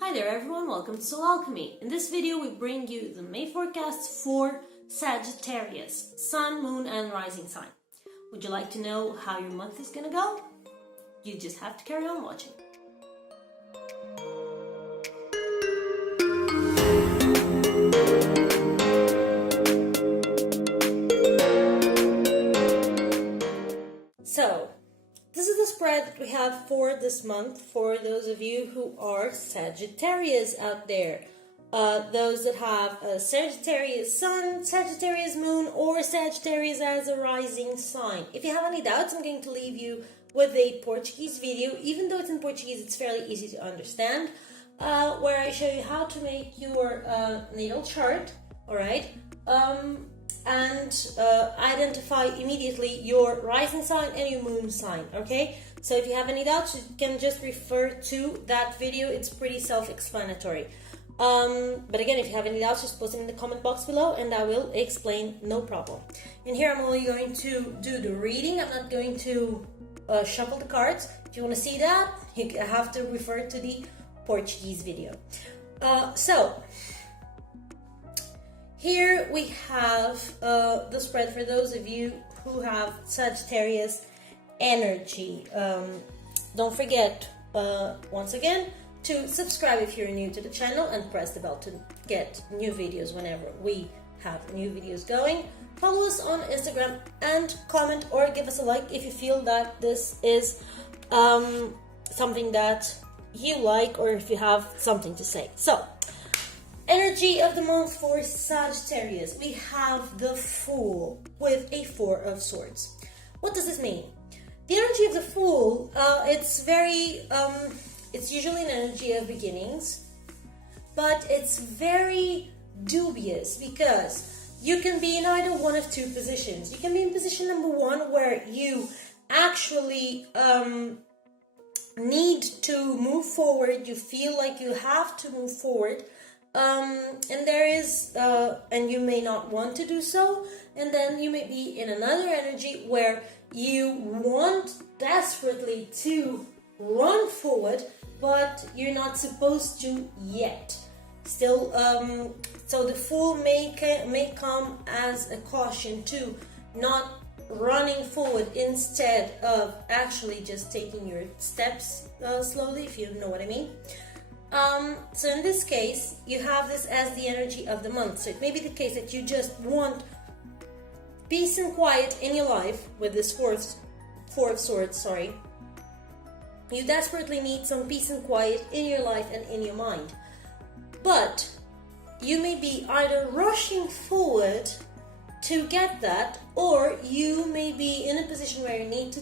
Hi there everyone, welcome to Alchemy. In this video we bring you the May forecasts for Sagittarius, Sun, Moon and Rising sign. Would you like to know how your month is gonna go? You just have to carry on watching. So, this is the spread that we have for this month for those of you who are Sagittarius out there. Those that have a Sagittarius Sun, Sagittarius Moon, or Sagittarius as a rising sign. If you have any doubts, I'm going to leave you with a Portuguese video. Even though it's in Portuguese, it's fairly easy to understand, where I show you how to make your natal chart, alright? And identify immediately your rising sign and your moon sign, okay? So if you have any doubts, you can just refer to that video. It's pretty self-explanatory. But again, if you have any doubts, just post them in the comment box below and I will explain, no problem. And here I'm only going to do the reading. I'm not going to shuffle the cards. If you want to see that, you have to refer to the Portuguese video. Here we have the spread for those of you who have Sagittarius energy. Don't forget, once again, to subscribe if you're new to the channel and press the bell to get new videos whenever we have new videos going. Follow us on Instagram and comment or give us a like if you feel that this is something that you like or if you have something to say. So, energy of the month for Sagittarius. We have the Fool with a Four of Swords. What does this mean? The energy of the Fool, it's usually an energy of beginnings, but it's very dubious because you can be in either one of two positions. You can be in position number one where you actually need to move forward. You feel like you have to move forward. And you may not want to do so, and then you may be in another energy where you want desperately to run forward, but you're not supposed to yet. Still, so the Fool may come as a caution to not running forward instead of actually just taking your steps slowly, if you know what I mean. So in this case, you have this as the energy of the month. So it may be the case that you just want peace and quiet in your life with this Four of Swords, sorry. You desperately need some peace and quiet in your life and in your mind. But you may be either rushing forward to get that, or you may be in a position where you need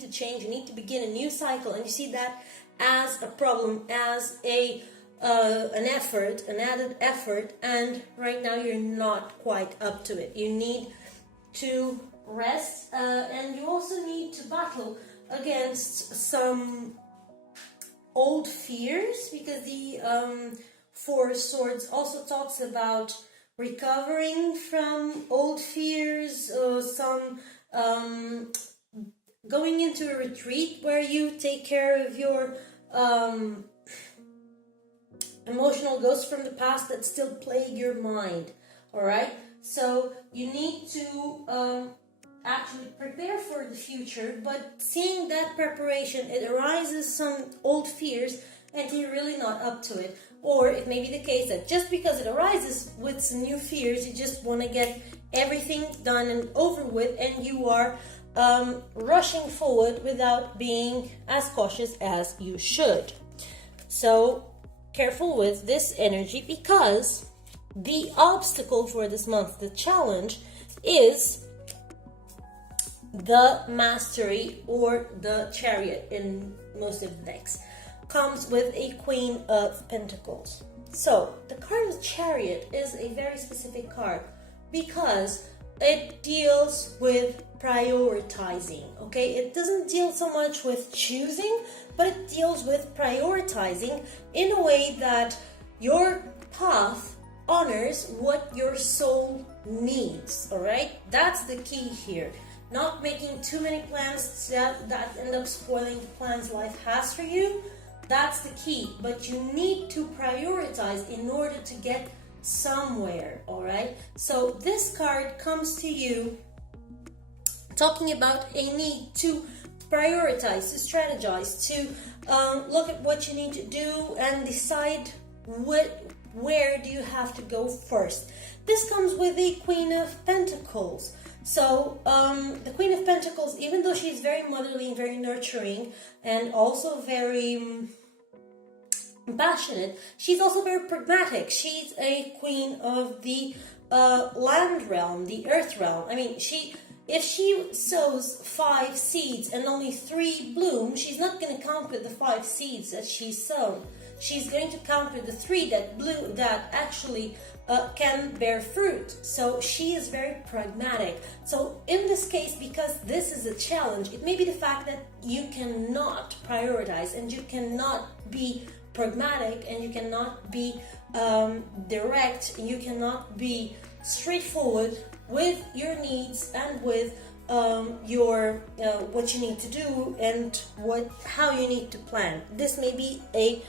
to change, you need to begin a new cycle, and you see that as a problem, as an added effort, and right now you're not quite up to it. You need to rest, and you also need to battle against some old fears, because the Four of Swords also talks about recovering from old fears, some going into a retreat where you take care of your emotional ghosts from the past that still plague your mind. Alright? So you need to actually prepare for the future, but seeing that preparation, it arises some old fears and you're really not up to it. Or it may be the case that just because it arises with some new fears, you just want to get everything done and over with, and you are rushing forward without being as cautious as you should. So careful with this energy, because the obstacle for this month, the challenge, is the Mastery or the Chariot in most of the decks. Comes with a Queen of Pentacles. So the card of Chariot is a very specific card because it deals with prioritizing, okay? It doesn't deal so much with choosing, but it deals with prioritizing in a way that your path honors what your soul needs, all right? That's the key here. Not making too many plans that end up spoiling the plans life has for you, That's the key. But you need to prioritize in order to get somewhere, all right? So this card comes to you talking about a need to prioritize, to strategize, to look at what you need to do and decide where do you have to go first. This comes with the Queen of Pentacles. So the Queen of Pentacles, even though she's very motherly and very nurturing and also very passionate, she's also very pragmatic. She's a queen of the land realm, the earth realm. I mean, if she sows 5 seeds and only 3 bloom, she's not going to count with the 5 seeds that she's sown. She's going to count with the 3 that actually can bear fruit. So she is very pragmatic. So in this case, because this is a challenge, it may be the fact that you cannot prioritize and you cannot be pragmatic and you cannot be direct, you cannot be straightforward with your needs and with your what you need to do and how you need to plan. This may be a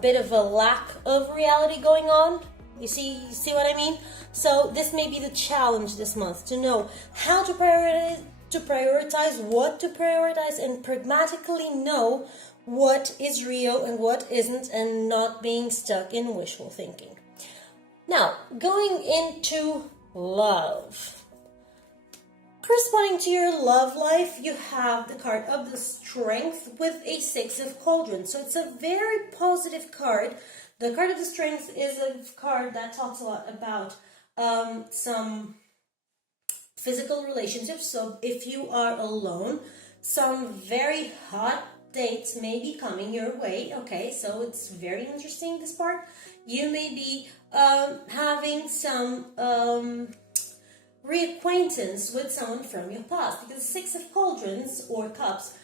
bit of a lack of reality going on. You see what I mean? So this may be the challenge this month, to know how to prioritize, what to prioritize, and pragmatically know what is real and what isn't, and not being stuck in wishful thinking. Now, going into love. Corresponding to your love life, you have the card of the Strength with a 6 of Cauldrons. So it's a very positive card. The card of the Strength is a card that talks a lot about some physical relationships. So if you are alone, some very hot dates may be coming your way. Okay, so it's very interesting, this part. You may be having some reacquaintance with someone from your past, because 6 of Cauldrons or Cups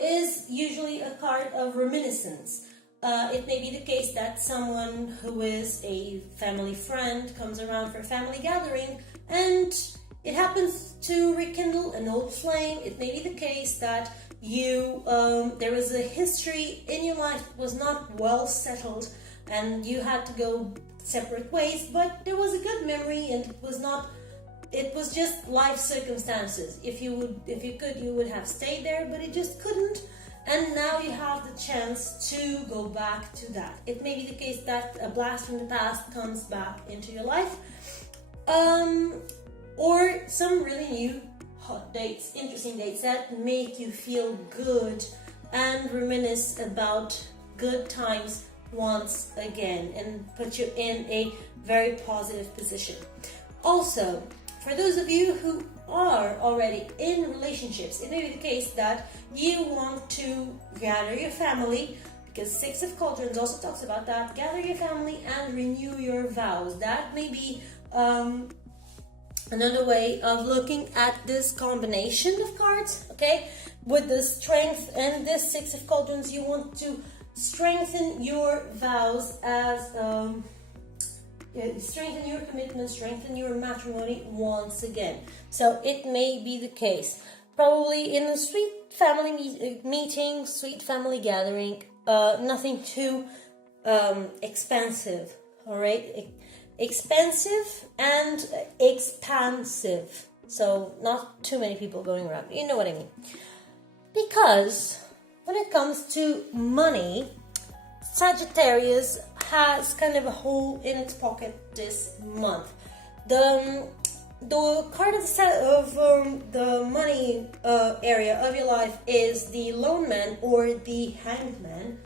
is usually a card of reminiscence. It may be the case that someone who is a family friend comes around for a family gathering and it happens to rekindle an old flame. It may be the case that there was a history in your life that was not well settled and you had to go separate ways, but there was a good memory and it was just life circumstances. If you could, you would have stayed there, but it just couldn't. And now you have the chance to go back to that. It may be the case that a blast from the past comes back into your life. Or some really new hot dates, interesting dates that make you feel good and reminisce about good times once again and put you in a very positive position. Also, for those of you who are already in relationships, it may be the case that you want to gather your family, because 6 of Cauldrons also talks about that. Gather your family and renew your vows. That may be another way of looking at this combination of cards, okay? With the Strength and this 6 of Cauldrons, you want to strengthen your vows as strengthen your commitment, strengthen your matrimony once again. So it may be the case, probably in a sweet family meeting, sweet family gathering, nothing too expensive, all right? Expensive and expansive, so not too many people going around, you know what I mean. Because when it comes to money, Sagittarius has kind of a hole in its pocket this month. The card of the money area of your life is the Lone Man or the Hanged Man,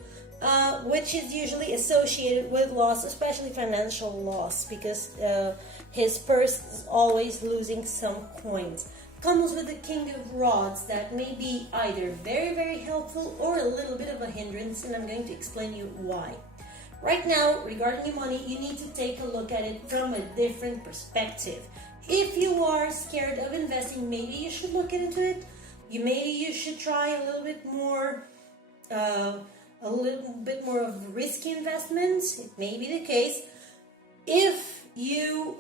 which is usually associated with loss, especially financial loss, because his purse is always losing some coins. Comes with the King of Rods that may be either very, very helpful or a little bit of a hindrance, and I'm going to explain you why. Right now, regarding your money, you need to take a look at it from a different perspective. If you are scared of investing, maybe you should look into it. Maybe you should try a little bit more of risky investments. It may be the case. If you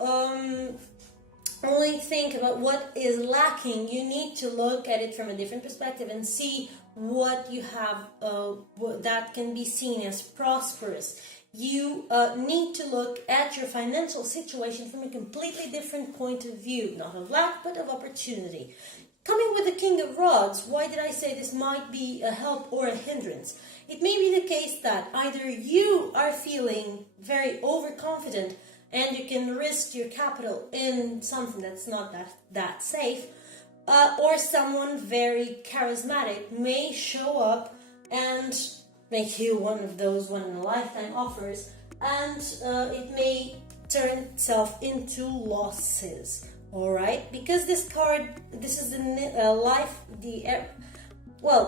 only think about what is lacking, you need to look at it from a different perspective and see what you have that can be seen as prosperous. You need to look at your financial situation from a completely different point of view, not of lack, but of opportunity. Coming with the King of Rods, why did I say this might be a help or a hindrance? It may be the case that either you are feeling very overconfident and you can risk your capital in something that's not that safe, or someone very charismatic may show up and make you one of those one-in-a-lifetime offers, and it may turn itself into losses. All right, because this card, this is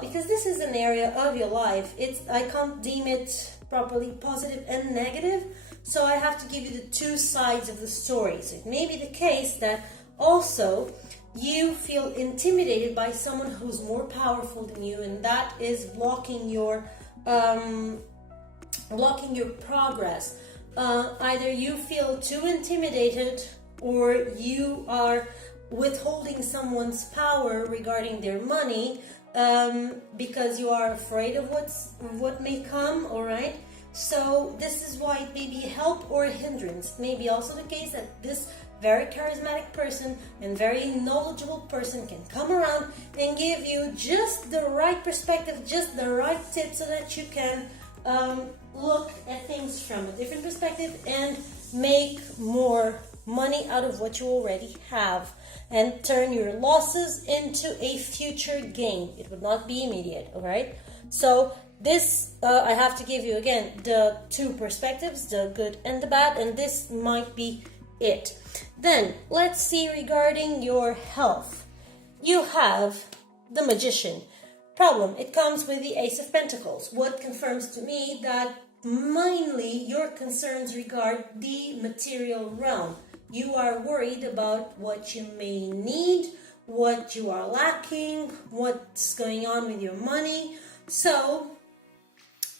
because this is an area of your life. I can't deem it properly positive and negative, so I have to give you the two sides of the story. So it may be the case that also you feel intimidated by someone who's more powerful than you, and that is blocking your progress. Either you feel too intimidated, or you are withholding someone's power regarding their money because you are afraid of what may come. All right, so this is why it may be a help or a hindrance. It may be also the case that this very charismatic person and very knowledgeable person can come around and give you just the right perspective, just the right tip, so that you can look at things from a different perspective and make more money out of what you already have and turn your losses into a future gain. It would not be immediate, all right? So this, I have to give you again the two perspectives, the good and the bad, and this might be it. Then let's see regarding your health. You have the Magician. Problem, it comes with the Ace of Pentacles, what confirms to me that mainly your concerns regard the material realm. You are worried about what you may need, what you are lacking, what's going on with your money. So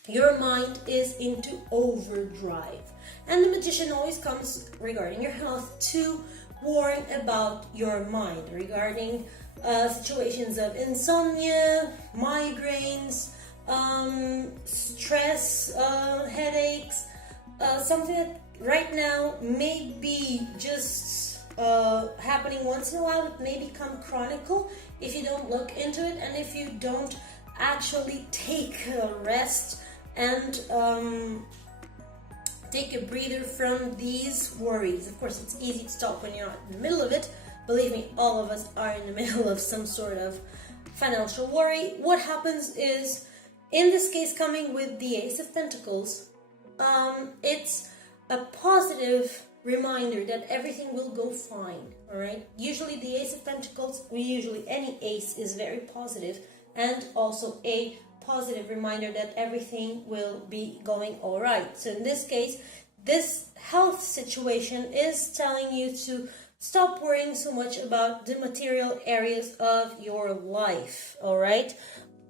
your mind is into overdrive. And the Magician always comes regarding your health to warn about your mind, regarding situations of insomnia, migraines, stress, headaches, something that right now may be just happening once in a while. It may become chronicle if you don't look into it, and if you don't actually take a rest and take a breather from these worries. Of course, it's easy to stop when you're not in the middle of it. Believe me, all of us are in the middle of some sort of financial worry. What happens is, in this case, coming with the Ace of Pentacles, it's a positive reminder that everything will go fine, all right? Usually the Ace of Pentacles, any ace is very positive, and also a positive reminder that everything will be going all right. So in this case, this health situation is telling you to stop worrying so much about the material areas of your life, all right?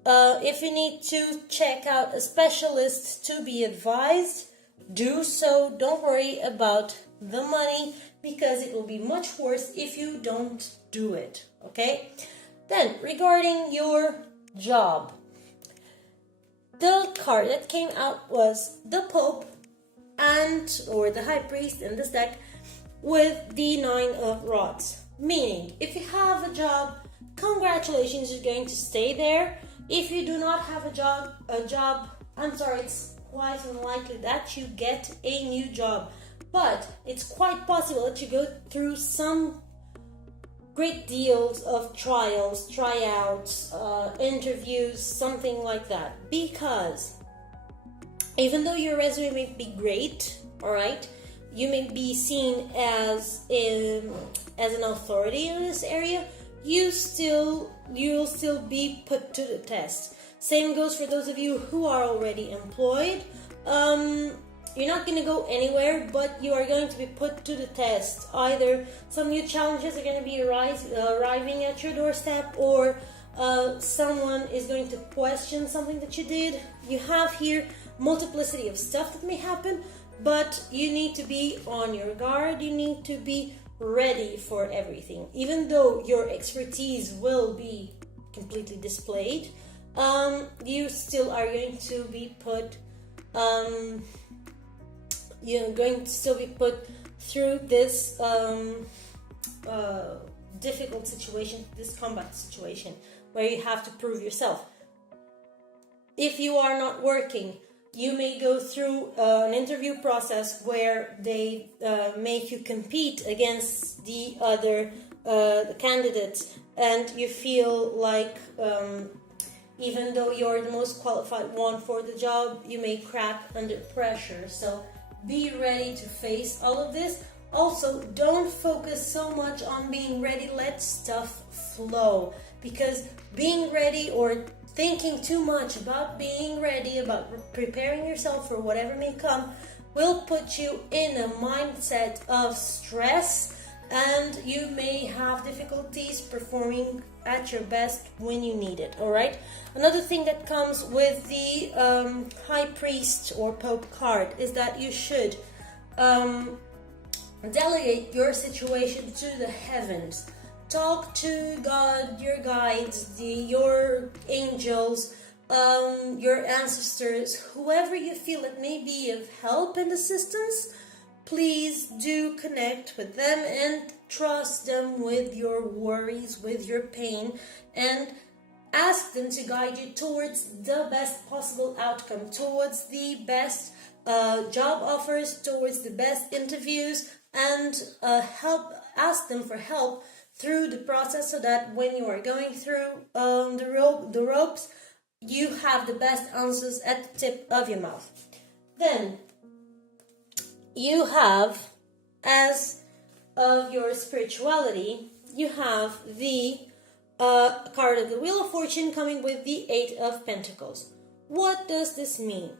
If you need to check out a specialist to be advised, do so. Don't worry about the money, because it will be much worse if you don't do it, okay? Then, regarding your job, the card that came out was the Pope or the High Priest in this deck with the Nine of Rods. Meaning, if you have a job, congratulations, you're going to stay there. If you do not have a job, I'm sorry, it's quite unlikely that you get a new job, but it's quite possible that you go through some great deals of trials, tryouts, interviews, something like that, because even though your resume may be great, all right, you may be seen as an authority in this area, you'll still be put to the test. Same goes for those of you who are already employed. You're not going to go anywhere, but you are going to be put to the test. Either some new challenges are going to be arriving at your doorstep, or someone is going to question something that you did. You have here multiplicity of stuff that may happen, but you need to be on your guard. You need to be ready for everything. Even though your expertise will be completely displayed, you still are going to be put, you're going to still be put through this difficult situation, this combat situation, where you have to prove yourself. If you are not working, you may go through an interview process where they make you compete against the other candidates, and you feel like even though you're the most qualified one for the job, you may crack under pressure. So be ready to face all of this. Also, don't focus so much on being ready. Let stuff flow, because being ready or thinking too much about being ready, about preparing yourself for whatever may come, will put you in a mindset of stress, and you may have difficulties performing at your best when you need it. All right. Another thing that comes with the High Priest or Pope card is that you should delegate your situation to the heavens. Talk to God, your guides, your angels, your ancestors, whoever you feel that may be of help and assistance. Please do connect with them and trust them with your worries, with your pain, and ask them to guide you towards the best possible outcome, towards the best job offers, towards the best interviews, and ask them for help through the process, so that when you are going through the ropes, you have the best answers at the tip of your mouth. Then you have, as of your spirituality, you have the card of the Wheel of Fortune coming with the Eight of Pentacles. What does this mean?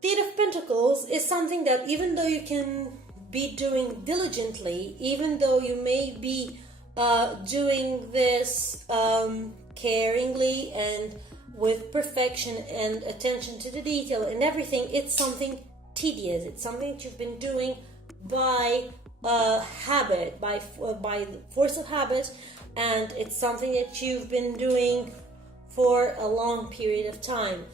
The Eight of Pentacles is something that, even though you can be doing diligently, even though you may be doing this caringly and with perfection and attention to the detail and everything, it's something tedious. It's something that you've been doing by habit, by the force of habit, and it's something that you've been doing for a long period of time.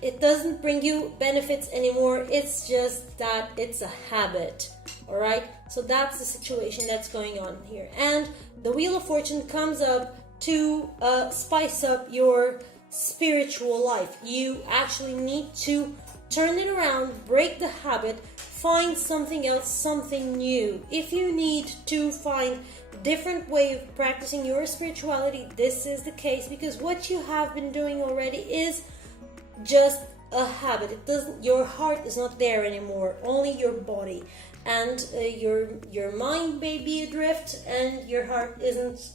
It doesn't bring you benefits anymore. It's just that it's a habit. All right. So that's the situation that's going on here. And the Wheel of Fortune comes up to spice up your spiritual life. You actually need to turn it around, break the habit, find something else, something new. If you need to find a different way of practicing your spirituality, this is the case, because what you have been doing already is just a habit. It doesn't, your heart is not there anymore, only your body, and your mind may be adrift, and your heart isn't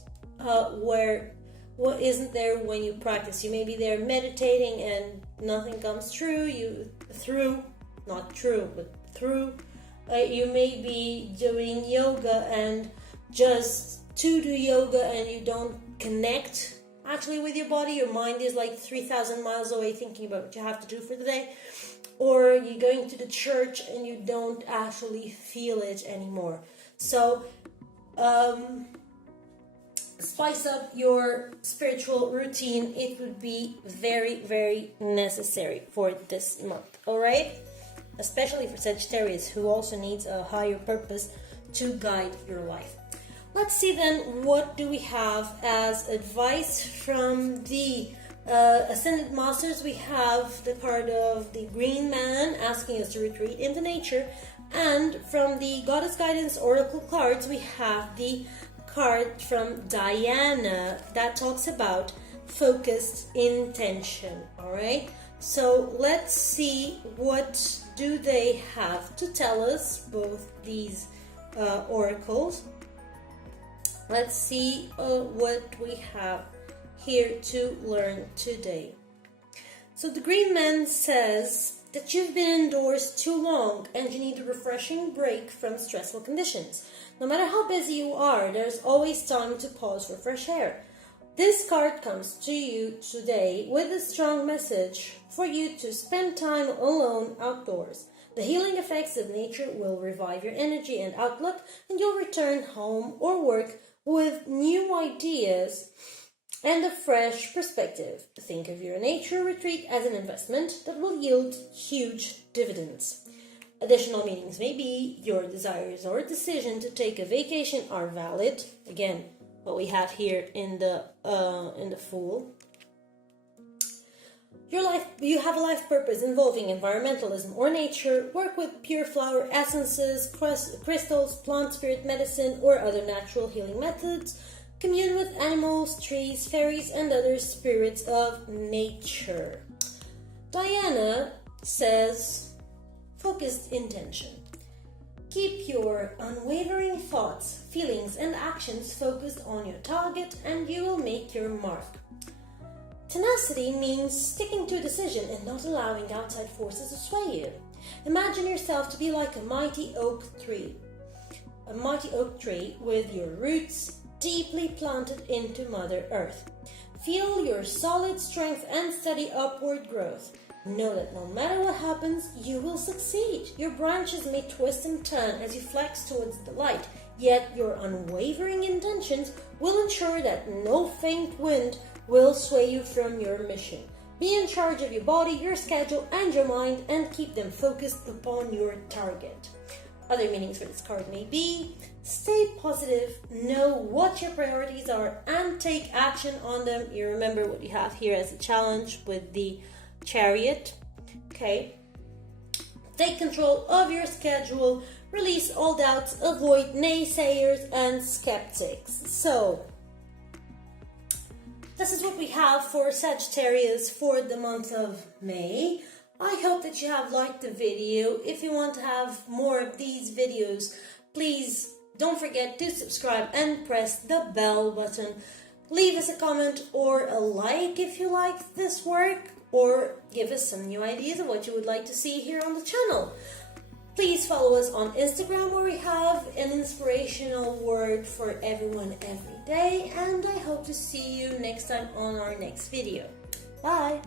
isn't there when you practice. You may be there meditating and nothing comes through. You may be doing yoga and just to do yoga, and you don't connect actually with your body. Your mind is like 3,000 miles away thinking about what you have to do for the day. Or you're going to the church and you don't actually feel it anymore. So spice up your spiritual routine. It would be very, very necessary for this month. All right? Especially for Sagittarius, who also needs a higher purpose to guide your life. Let's see then, what do we have as advice from the Ascended Masters. We have the card of the Green Man asking us to retreat into nature. And from the Goddess Guidance Oracle cards, we have the card from Diana that talks about focused intention. Alright, so let's see what do they have to tell us, both these oracles. Let's see what we have here to learn today. So the Green Man says that you've been indoors too long and you need a refreshing break from stressful conditions. No matter how busy you are, there's always time to pause for fresh air. This card comes to you today with a strong message for you to spend time alone outdoors. The healing effects of nature will revive your energy and outlook, and you'll return home or work with new ideas and a fresh perspective. Think of your nature retreat as an investment that will yield huge dividends. Additional meanings may be your desires or decision to take a vacation are valid. Again, what we have here in the Fool. You have a life purpose involving environmentalism or nature. Work with pure flower essences, crystals, plant spirit medicine, or other natural healing methods. Commune with animals, trees, fairies, and other spirits of nature. Diana says, focused intention. Keep your unwavering thoughts, feelings, and actions focused on your target, and you will make your mark. Tenacity means sticking to a decision and not allowing outside forces to sway you. Imagine yourself to be like a mighty oak tree. A mighty oak tree with your roots deeply planted into Mother Earth. Feel your solid strength and steady upward growth. Know that no matter what happens, you will succeed. Your branches may twist and turn as you flex towards the light, yet your unwavering intentions will ensure that no faint wind will sway you from your mission. Be in charge of your body, your schedule, and your mind, and keep them focused upon your target. Other meanings for this card may be: stay positive, know what your priorities are, and take action on them. You remember what you have here as a challenge with the Chariot. Okay. Take control of your schedule, release all doubts, avoid naysayers and skeptics. So, this is what we have for Sagittarius for the month of May. I hope that you have liked the video. If you want to have more of these videos, please don't forget to subscribe and press the bell button. Leave us a comment or a like if you like this work, or give us some new ideas of what you would like to see here on the channel. Please follow us on Instagram, where we have an inspirational word for everyone every day, and I hope to see you next time on our next video. Bye!